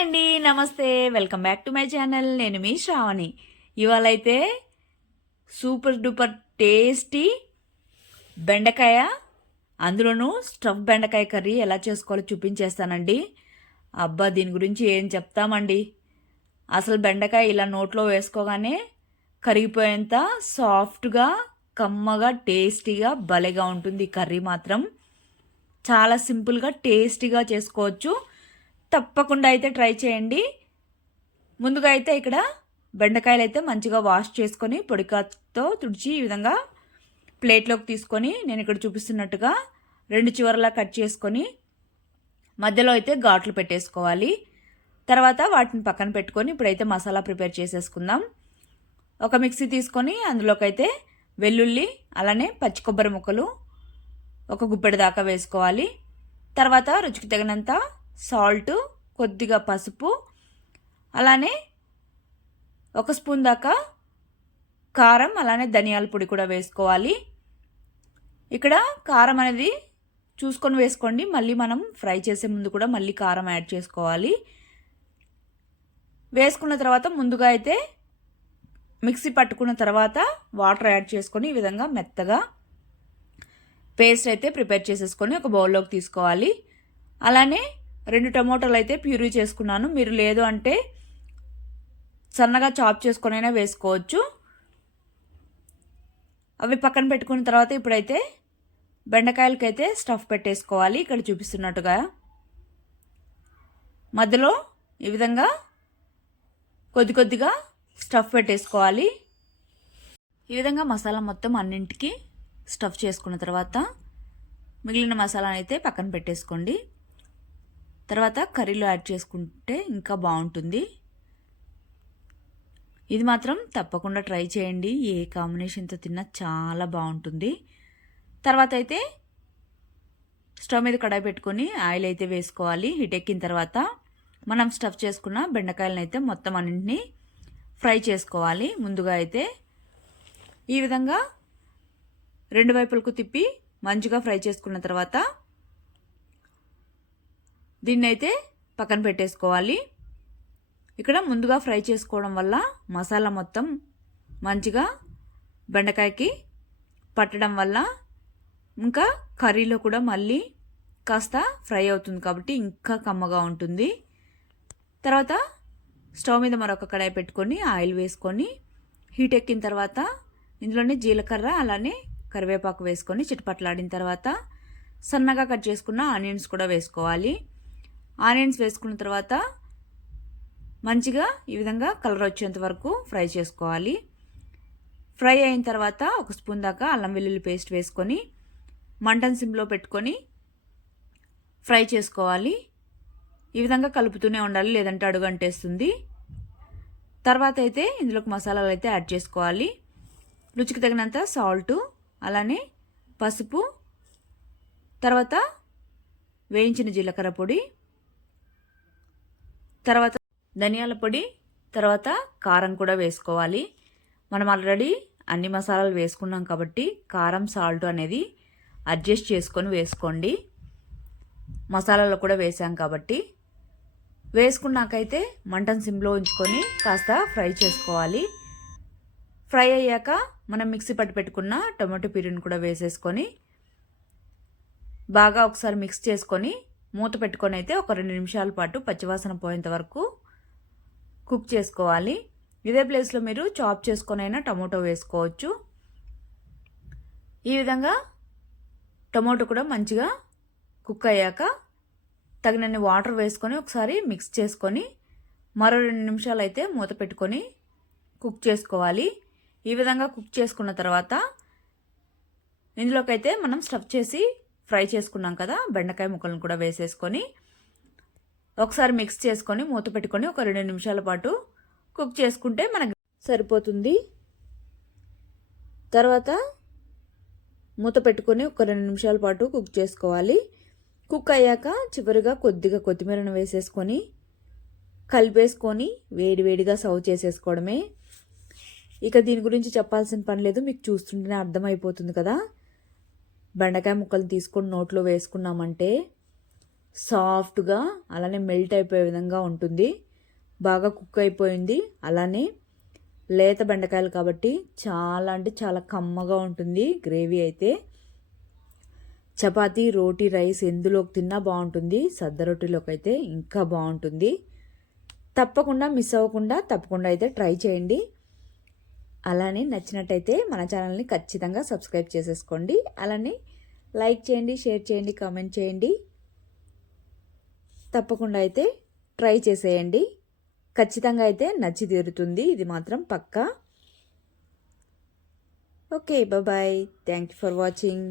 Hi అండి, నమస్తే. Welcome back to my channel. నేను మీ శ్రావణి. ఇవాళ అయితే సూపర్ డూపర్ టేస్టీ బెండకాయ, అందులోనూ స్టఫ్ బెండకాయ కర్రీ ఎలా చేసుకోవాలో చూపించేస్తానండి. అబ్బా, దీని గురించి ఏం చెప్తామండి. అసలు బెండకాయ ఇలా నోట్లో వేసుకోగానే కరిగిపోయేంత సాఫ్ట్గా, కమ్మగా, టేస్టీగా, భలేగా ఉంటుంది. కర్రీ మాత్రం చాలా సింపుల్గా టేస్టీగా చేసుకోవచ్చు. తప్పకుండా అయితే ట్రై చేయండి. ముందుగా అయితే ఇక్కడ బెండకాయలు అయితే మంచిగా వాష్ చేసుకొని పొడికాతో తుడిచి ఈ విధంగా ప్లేట్లోకి తీసుకొని నేను ఇక్కడ చూపిస్తున్నట్టుగా 2 చివర్లా కట్ చేసుకొని మధ్యలో అయితే ఘాట్లు పెట్టేసుకోవాలి. తర్వాత వాటిని పక్కన పెట్టుకొని ఇప్పుడైతే మసాలా ప్రిపేర్ చేసేసుకుందాం. ఒక మిక్సీ తీసుకొని అందులోకి అయితే వెల్లుల్లి, అలానే పచ్చి కొబ్బరి ముక్కలు ఒక గుప్పెడు దాకా వేసుకోవాలి. తర్వాత రుచికి తగినంత సాల్ట్, కొద్దిగా పసుపు, అలానే 1 స్పూన్ దాకా కారం, అలానే ధనియాల పొడి కూడా వేసుకోవాలి. ఇక్కడ కారం అనేది చూసుకొని వేసుకోండి. మళ్ళీ మనం ఫ్రై చేసే ముందు కూడా మళ్ళీ కారం యాడ్ చేసుకోవాలి. వేసుకున్న తర్వాత ముందుగా అయితే మిక్సీ పట్టుకున్న తర్వాత వాటర్ యాడ్ చేసుకొని ఈ విధంగా మెత్తగా పేస్ట్ అయితే ప్రిపేర్ చేసేసుకొని ఒక బౌల్లోకి తీసుకోవాలి. అలానే 2 టమోటాలు అయితే ప్యూరీ చేసుకున్నాను. మీరు లేదు అంటే సన్నగా చాప్ చేసుకొనైనా వేసుకోవచ్చు. అవి పక్కన పెట్టుకున్న తర్వాత ఇప్పుడైతే బెండకాయలకైతే స్టఫ్ పెట్టేసుకోవాలి. ఇక్కడ చూపిస్తున్నట్టుగా మధ్యలో ఈ విధంగా కొద్ది కొద్దిగా స్టఫ్ పెట్టేసుకోవాలి. ఈ విధంగా మసాలా మొత్తం అన్నింటికి స్టఫ్ చేసుకున్న తర్వాత మిగిలిన మసాలాను అయితే పక్కన పెట్టేసుకోండి. తర్వాత కర్రీలో యాడ్ చేసుకుంటే ఇంకా బాగుంటుంది. ఇది మాత్రం తప్పకుండా ట్రై చేయండి. ఏ కాంబినేషన్తో తిన్నా చాలా బాగుంటుంది. తర్వాత అయితే స్టవ్ మీద కడాయి పెట్టుకొని ఆయిల్ అయితే వేసుకోవాలి. హీట్ ఎక్కిన తర్వాత మనం స్టఫ్ చేసుకున్న బెండకాయలను అయితే మొత్తం అన్నింటినీ ఫ్రై చేసుకోవాలి. ముందుగా అయితే ఈ విధంగా 2 వైపులకు తిప్పి మంచిగా ఫ్రై చేసుకున్న తర్వాత దీన్ని అయితే పక్కన పెట్టేసుకోవాలి. ఇక్కడ ముందుగా ఫ్రై చేసుకోవడం వల్ల మసాలా మొత్తం మంచిగా బెండకాయకి పట్టడం వల్ల ఇంకా కర్రీలో కూడా మళ్ళీ కాస్త ఫ్రై అవుతుంది కాబట్టి ఇంకా కమ్మగా ఉంటుంది. తర్వాత స్టవ్ మీద మరొక కడాయి పెట్టుకొని ఆయిల్ వేసుకొని హీట్ ఎక్కిన తర్వాత ఇందులోనే జీలకర్ర, అలానే కరివేపాకు వేసుకొని చిటపట్లాడిన తర్వాత సన్నగా కట్ చేసుకున్న ఆనియన్స్ కూడా వేసుకోవాలి. ఆనియన్స్ వేసుకున్న తర్వాత మంచిగా ఈ విధంగా కలర్ వచ్చేంత వరకు ఫ్రై చేసుకోవాలి. ఫ్రై అయిన తర్వాత 1 స్పూన్ దాకా అల్లం వెల్లుల్లి పేస్ట్ వేసుకొని మంటను సిమ్లో పెట్టుకొని ఫ్రై చేసుకోవాలి. ఈ విధంగా కలుపుతూనే ఉండాలి, లేదంటే అడుగంటేస్తుంది. తర్వాత అయితే ఇందులోకి మసాలాలు అయితే యాడ్ చేసుకోవాలి. రుచికి తగినంత సాల్టు, అలానే పసుపు, తర్వాత వేయించిన జీలకర్ర పొడి, తర్వాత ధనియాల పొడి, తర్వాత కారం కూడా వేసుకోవాలి. మనం ఆల్రెడీ అన్ని మసాలాలు వేసుకున్నాం కాబట్టి కారం, సాల్ట్ అనేది అడ్జస్ట్ చేసుకొని వేసుకోండి. మసాలాలు కూడా వేసాం కాబట్టి వేసుకున్నాకైతే మంటను సిమ్లో ఉంచుకొని కాస్త ఫ్రై చేసుకోవాలి. ఫ్రై అయ్యాక మనం మిక్సీ పట్టి పెట్టుకున్న టొమాటో ప్యూరీని కూడా వేసేసుకొని బాగా ఒకసారి మిక్స్ చేసుకొని మూత పెట్టుకొని అయితే ఒక 2 నిమిషాల పాటు పచ్చివాసన పోయేంత వరకు కుక్ చేసుకోవాలి. ఇదే ప్లేస్లో మీరు చాప్ చేసుకొనైనా టమోటో వేసుకోవచ్చు. ఈ విధంగా టమోటో కూడా మంచిగా కుక్ అయ్యాక తగినన్ని వాటర్ వేసుకొని ఒకసారి మిక్స్ చేసుకొని మరో 2 నిమిషాలు అయితే మూత పెట్టుకొని కుక్ చేసుకోవాలి. ఈ విధంగా కుక్ చేసుకున్న తర్వాత ఇందులోకైతే మనం స్టఫ్ చేసి ఫ్రై చేసుకున్నాం కదా బెండకాయ ముక్కలను కూడా వేసేసుకొని ఒకసారి మిక్స్ చేసుకొని మూత పెట్టుకొని ఒక 2 నిమిషాల పాటు కుక్ చేసుకుంటే మనకు సరిపోతుంది. తర్వాత మూత పెట్టుకొని ఒక 2 నిమిషాల పాటు కుక్ చేసుకోవాలి. కుక్ అయ్యాక చివరిగా కొద్దిగా కొత్తిమీరను వేసేసుకొని కలిపేసుకొని వేడివేడిగా సర్వ్ చేసేసుకోవడమే. ఇక దీని గురించి చెప్పాల్సిన పని లేదు, మీకు చూస్తుంటేనే అర్థమైపోతుంది కదా. బెండకాయ ముక్కలు తీసుకొని నోట్లో వేసుకున్నామంటే సాఫ్ట్గా అలానే మెల్ట్ అయిపోయే విధంగా ఉంటుంది. బాగా కుక్ అయిపోయింది. అలానే లేత బెండకాయలు కాబట్టి చాలా అంటే చాలా కమ్మగా ఉంటుంది గ్రేవీ అయితే. చపాతీ, రోటీ, రైస్ ఎందులోకి తిన్నా బాగుంటుంది. సద్ద రొట్టెలోకి అయితే ఇంకా బాగుంటుంది. తప్పకుండా మిస్ అవ్వకుండా తప్పకుండా అయితే ట్రై చేయండి. అలానే నచ్చినట్టయితే మన ఛానల్ని ఖచ్చితంగా సబ్స్క్రైబ్ చేసేసుకోండి. అలానే లైక్ చేయండి, షేర్ చేయండి, కామెంట్ చేయండి. తప్పకుండా అయితే ట్రై చేసేయండి. ఖచ్చితంగా అయితే నచ్చి తీరుతుంది, ఇది మాత్రం పక్కా. Okay, bye. Thank you for watching.